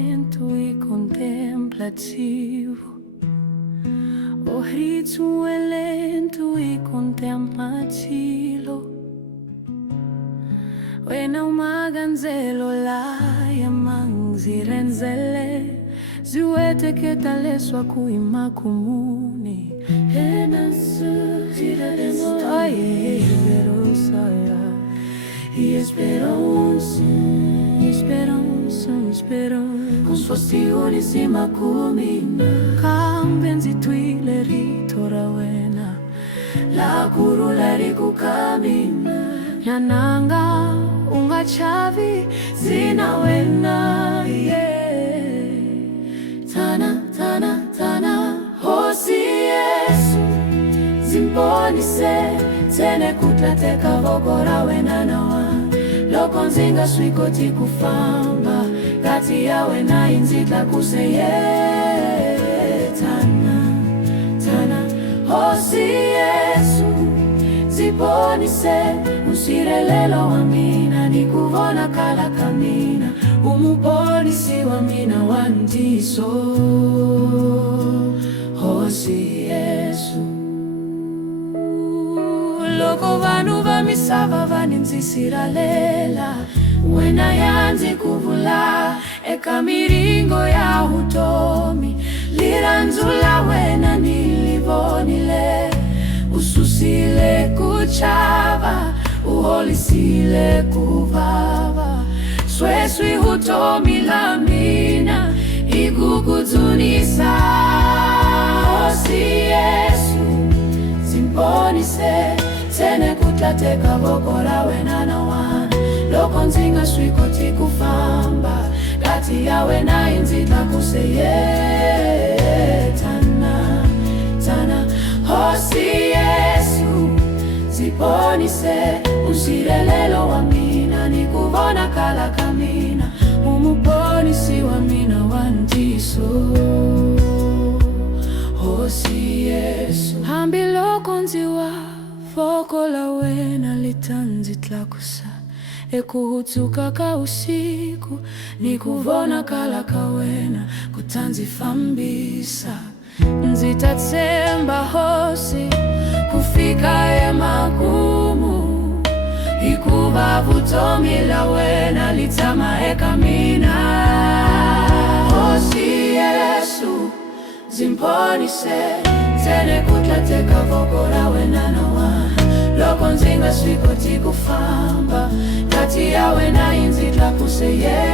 lento e contemplativo. O ritmo é lento e contemplativo. Wena umaganzelo la ya mangzirenzele ziwete ketaleswa kuima kumuni com suas tiulis e macumina cambenzi tuile ritora wena la curuleri kukamina yananga unga chavi zina wena tana tana tana hosi Yesu zimboni se tene kutlateka vogora wena nawa loko nzinga swikoti kufamba kati yawe na inzitla kuseye tana tana hosi Yesu ziponise usirelelo wa mina nikuvona kala kamina umuponisi wa mina wandiso hosi Yesu loko vanu vamisava vaninzisiralela wena yanzi kuvula eka miringo ya utomi liranzula wena nilivonile ususile kuchava uholisile kuvava sweswi hutomi lamina igukuzunisa hosi Yesu zimponise tene kutlateka vokora wena nawana loko nzinga swikoti kufamba kati yawe na inzitla kuseye tana tana hosi Yesu ziponise usirelelo wa mina nikuvona kala kamina umuponisi wa mina wandiso hosi Yesu hambi loko nziwa foko la wena litanzitla kusa ekuhutuka ka usiku nikuvona kala kawena kutanzifambisa nzitatsemba hosi kufika emakumu ikuva vutomi la wena litama ekamina hosi Yesu zimponise tene kutlateka vokora wena nawana loko nzinga swikoti kufamba kati yawe na inzitla kuseye